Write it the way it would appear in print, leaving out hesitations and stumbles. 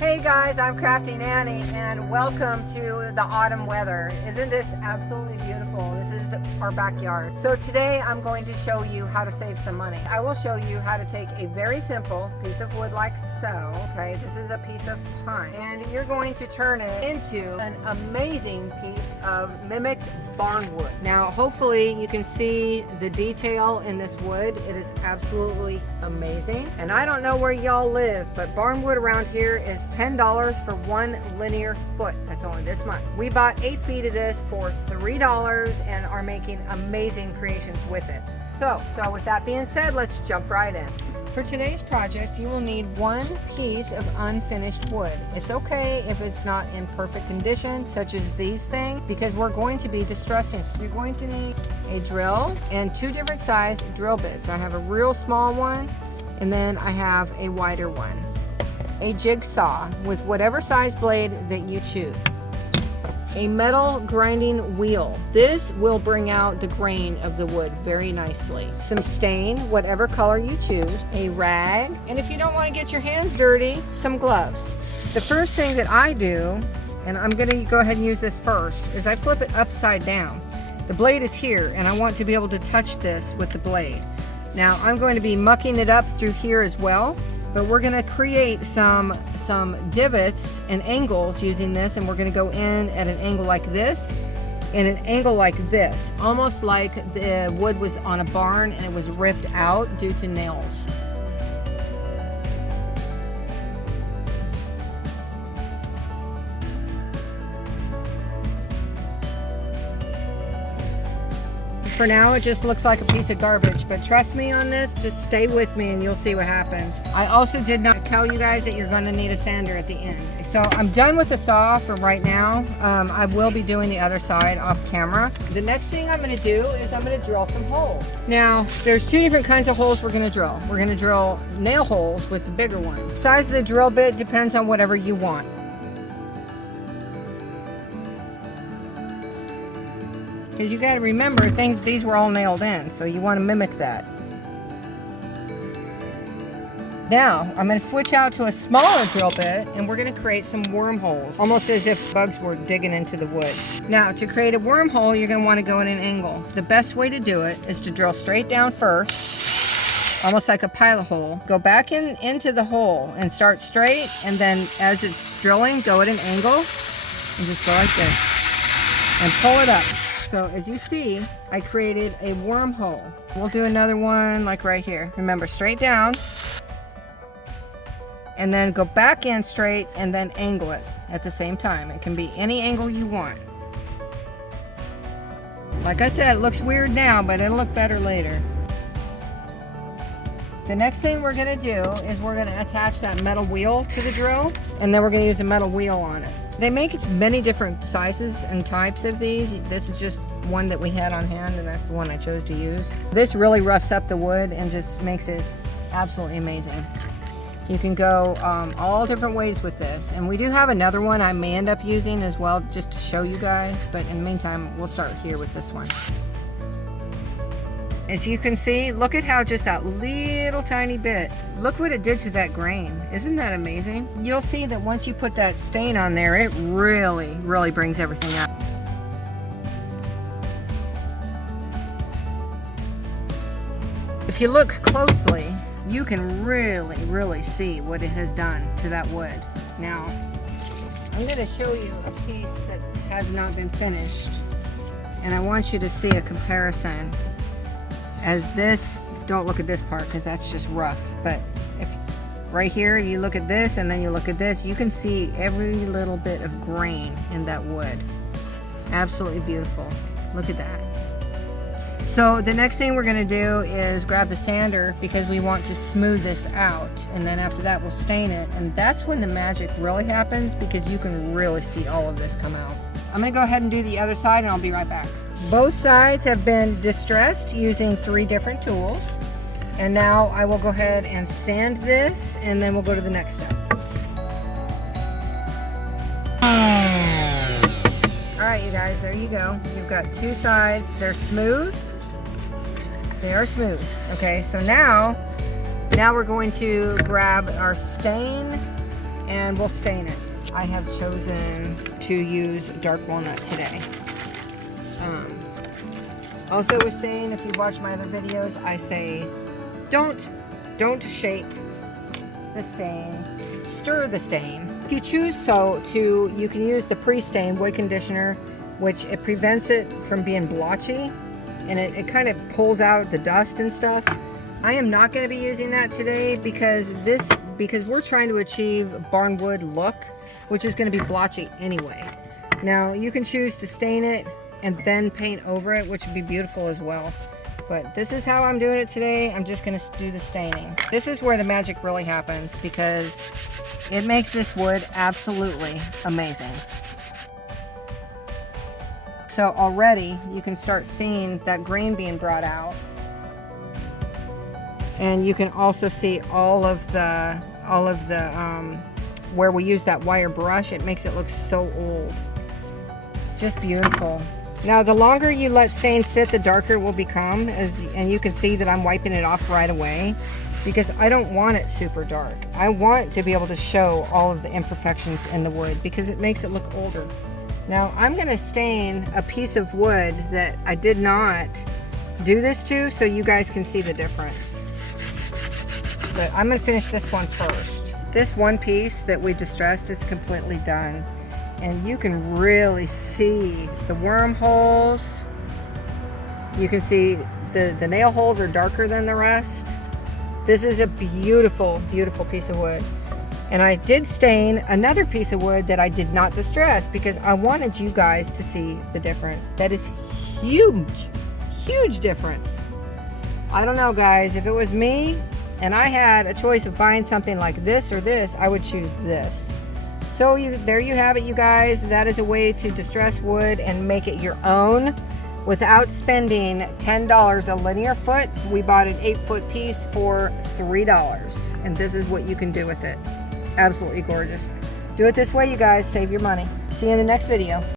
Hey guys, I'm Crafty Nanny and welcome to the autumn weather. Isn't this absolutely beautiful? This is our backyard. So today I'm going to show you how to save some money. I will show you how to take a very simple piece of wood like so, okay? This is a piece of pine and you're going to turn it into an amazing piece of mimicked barn wood. Now hopefully you can see the detail in this wood. It is absolutely amazing. And I don't know where y'all live, but barn wood around here is $10 for 1 linear foot. That's only this much. We bought 8 feet of this for $3 and are making amazing creations with it. So with that being said, let's jump right in. For today's project, you will need 1 piece of unfinished wood. It's okay if it's not in perfect condition, such as these things, because we're going to be distressing. You're going to need a drill and 2 different size drill bits. I have a real small one, and then I have a wider one. A jigsaw with whatever size blade that you choose. A metal grinding wheel. This will bring out the grain of the wood very nicely. Some stain, whatever color you choose. A rag, and if you don't want to get your hands dirty, some gloves. The first thing that I do, and I'm going to go ahead and use this first, is I flip it upside down. The blade is here, and I want to be able to touch this with the blade. Now I'm going to be mucking it up through here as well. But we're going to create some divots and angles using this, and we're going to go in at an angle like this and an angle like this, almost like the wood was on a barn and it was ripped out due to nails. For now, it just looks like a piece of garbage, but trust me on this, just stay with me and you'll see what happens. I also did not tell you guys that you're going to need a sander at the end. So I'm done with the saw for right now. I will be doing the other side off camera. The next thing I'm going to do is I'm going to drill some holes. Now, there's 2 different kinds of holes we're going to drill. We're going to drill nail holes with the bigger one. The size of the drill bit depends on whatever you want. Because you got to remember, these were all nailed in, so you want to mimic that. Now, I'm going to switch out to a smaller drill bit, and we're going to create some wormholes, almost as if bugs were digging into the wood. Now, to create a wormhole, you're going to want to go at an angle. The best way to do it is to drill straight down first, almost like a pilot hole. Go back into the hole and start straight, and then as it's drilling, go at an angle, and just go like this, and pull it up. So as you see, I created a wormhole. We'll do another one like right here. Remember, straight down, and then go back in straight, and then angle it at the same time. It can be any angle you want. Like I said, it looks weird now, but it'll look better later. The next thing we're going to do is we're going to attach that metal wheel to the drill, and then we're going to use a metal wheel on it. They make many different sizes and types of these. This is just one that we had on hand, and that's the one I chose to use. This really roughs up the wood and just makes it absolutely amazing. You can go all different ways with this, and we do have another one I may end up using as well, just to show you guys, but in the meantime we'll start here with this one. As you can see, look at how just that little tiny bit, look what it did to that grain. Isn't that amazing? You'll see that once you put that stain on there, it really brings everything out. If you look closely, you can really see what it has done to that wood. Now, I'm going to show you a piece that has not been finished, and I want you to see a comparison. As this, don't look at this part because that's just rough, but if right here you look at this and then you look at this, you can see every little bit of grain in that wood. Absolutely beautiful. Look at that. So the next thing we're going to do is grab the sander, because we want to smooth this out, and then after that we'll stain it, and that's when the magic really happens, because you can really see all of this come out. I'm going to go ahead and do the other side, and I'll be right back. Both sides have been distressed using 3 different tools, and now I will go ahead and sand this, and then we'll go to the next step. Alright you guys, there you go. You've got 2 sides. They're smooth. They are smooth. Okay, so now we're going to grab our stain and we'll stain it. I have chosen to use dark walnut today. Also with stain, if you watch my other videos, I say don't shake the stain, stir the stain. If you choose you can use the pre-stain wood conditioner, which it prevents it from being blotchy, and it kind of pulls out the dust and stuff. I am not going to be using that today because we're trying to achieve barnwood look, which is going to be blotchy anyway. Now you can choose to stain it and then paint over it, which would be beautiful as well. But this is how I'm doing it today. I'm just going to do the staining. This is where the magic really happens because it makes this wood absolutely amazing. So already you can start seeing that grain being brought out. And you can also see all of the where we use that wire brush, it makes it look so old. Just beautiful. Now the longer you let stain sit, the darker it will become, and you can see that I'm wiping it off right away because I don't want it super dark. I want to be able to show all of the imperfections in the wood because it makes it look older. Now I'm going to stain a piece of wood that I did not do this to so you guys can see the difference. But I'm going to finish this one first. This one piece that we distressed is completely done. And you can really see the wormholes. You can see the nail holes are darker than the rest. This is a beautiful, beautiful piece of wood. And I did stain another piece of wood that I did not distress because I wanted you guys to see the difference. That is huge, huge difference. I don't know, guys, if it was me and I had a choice of buying something like this or this, I would choose this. So there you have it, you guys. That is a way to distress wood and make it your own without spending $10 a linear foot. We bought an 8-foot piece for $3, and this is what you can do with it. Absolutely gorgeous. Do it this way, you guys. Save your money. See you in the next video.